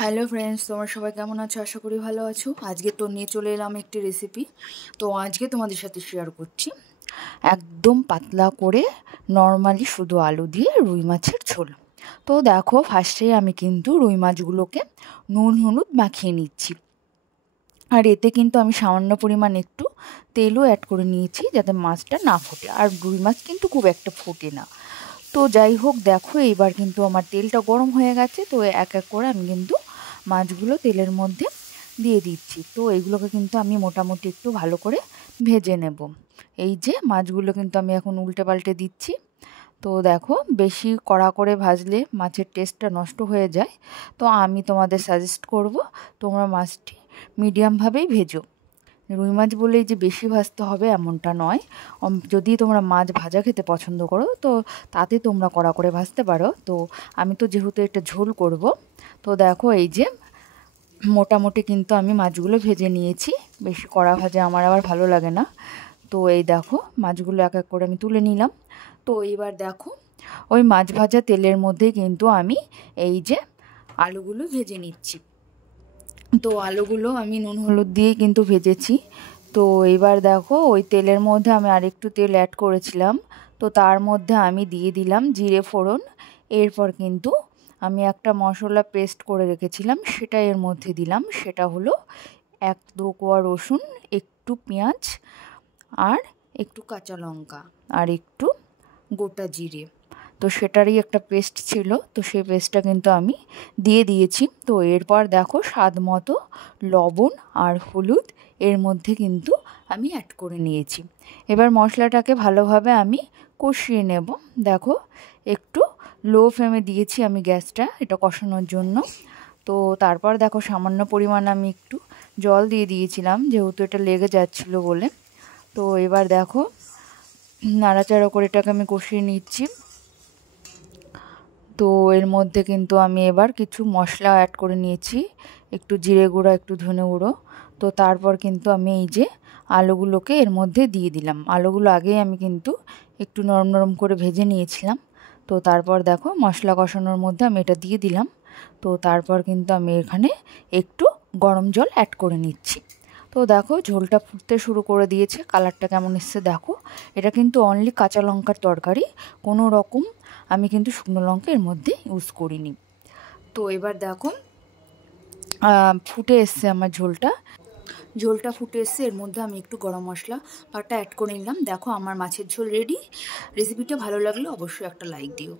Hello friends, তোমরা সবাই কেমন আছো? আশা করি ভালো আছো। আজকে তো নিয়ে চলে এলাম একটি রেসিপি। তো আজকে তোমাদের সাথে শেয়ার করছি একদম পাতলা করে নর্মালি শুধু আলু দিয়ে রুই মাছের ঝোল। তো দেখো, ফার্স্টেই আমি কিন্তু রুই মাছগুলোকে নুন হলুদ মাখিয়ে নিচ্ছি। আর এতে কিন্তু আমি সামান্য পরিমাণ একটু তেলও অ্যাড করে নিয়েছি যাতে মাছটা না ফোটে। আর রুই মাছ কিন্তু খুব একটা ফোটে না। তো যাই হোক, দেখো এবার কিন্তু আমার তেলটা গরম হয়ে গেছে। তো এক এক করে আমি কিন্তু মাছগুলো তেলের মধ্যে দিয়ে দিচ্ছি। তো এইগুলোকে কিন্তু আমি মোটামুটি একটু ভালো করে ভেজে নেব। এই যে মাছগুলো কিন্তু আমি এখন উল্টে পাল্টে দিচ্ছি। তো দেখো, বেশি কড়া করে ভাজলে মাছের টেস্টটা নষ্ট হয়ে যায়। তো আমি তোমাদের সাজেস্ট করব তোমরা মাছটি মিডিয়ামভাবেই ভেজো। রুই মাছ বলেই যে বেশি ভাজতে হবে এমনটা নয়। যদি তোমরা মাছ ভাজা খেতে পছন্দ করো তো তাতে তোমরা কড়া করে ভাজতে পারো। তো আমি তো যেহেতু একটা ঝোল করব, তো দেখো এই যে মোটামুটি কিন্তু আমি মাছগুলো ভেজে নিয়েছি। বেশি কড়া ভাজা আমার আবার ভালো লাগে না। তো এই দেখো মাছগুলো এক এক করে আমি তুলে নিলাম। তো এবার দেখো, ওই মাছ ভাজা তেলের মধ্যে কিন্তু আমি এই যে আলুগুলো ভেজে নিচ্ছি। তো আলুগুলো আমি নুন হলুদ দিয়ে কিন্তু ভেজেছি। তো এবার দেখো, ওই তেলের মধ্যে আমি আরেকটু তেল অ্যাড করেছিলাম। তো তার মধ্যে আমি দিয়ে দিলাম জিরে ফোড়ন। এরপর কিন্তু আমি একটা মশলা পেস্ট করে রেখেছিলাম, সেটা এর মধ্যে দিলাম। সেটা হলো 1-2 কোয়া রসুন, একটু পেঁয়াজ, আর একটু কাঁচা লঙ্কা, আর একটু গোটা জিরে। তো সেটারই একটা পেস্ট ছিল, তো সেই পেস্টটা কিন্তু আমি দিয়ে দিয়েছি। তো এরপর দেখো, স্বাদ মতো লবণ আর হলুদ এর মধ্যে কিন্তু আমি অ্যাড করে নিয়েছি। এবার মশলাটাকে ভালোভাবে আমি কষিয়ে নেব। দেখো, একটু লো ফ্লেমে দিয়েছি আমি গ্যাসটা, এটা কষানোর জন্য। তো তারপর দেখো, সামান্য পরিমাণ আমি একটু জল দিয়ে দিয়েছিলাম যেহেতু এটা লেগে যাচ্ছিলো বলে। তো এবার দেখো, নাড়াচাড়া করে এটাকে আমি কষিয়ে নিচ্ছি। তো এর মধ্যে কিন্তু আমি এবার কিছু মশলা অ্যাড করে নিয়েছি, একটু জিরে গুঁড়ো, একটু ধনে গুঁড়ো। তো তারপর কিন্তু আমি এই যে আলুগুলোকে এর মধ্যে দিয়ে দিলাম। আলুগুলো আগেই আমি কিন্তু একটু নরম নরম করে ভেজে নিয়েছিলাম। তো তারপর দেখো, মশলা কষানোর মধ্যে আমি এটা দিয়ে দিলাম। তো তারপর কিন্তু আমি এখানে একটু গরম জল অ্যাড করে নিচ্ছি। তো দেখো, ঝোলটা ফুটতে শুরু করে দিয়েছে। কালারটা কেমন এসছে দেখো। এটা কিন্তু অনলি কাঁচা লঙ্কার তরকারি, কোনো রকম আমি কিন্তু শুকনো লঙ্কা এর মধ্যে ইউজ করিনি। তো এবার দেখো, ফুটে এসছে আমার ঝোলটা ফুটে এসছে। এর মধ্যে আমি একটু গরম মশলা বাটা অ্যাড করে নিলাম। দেখো, আমার মাছের ঝোল রেডি। রেসিপিটা ভালো লাগলে অবশ্যই একটা লাইক দিও।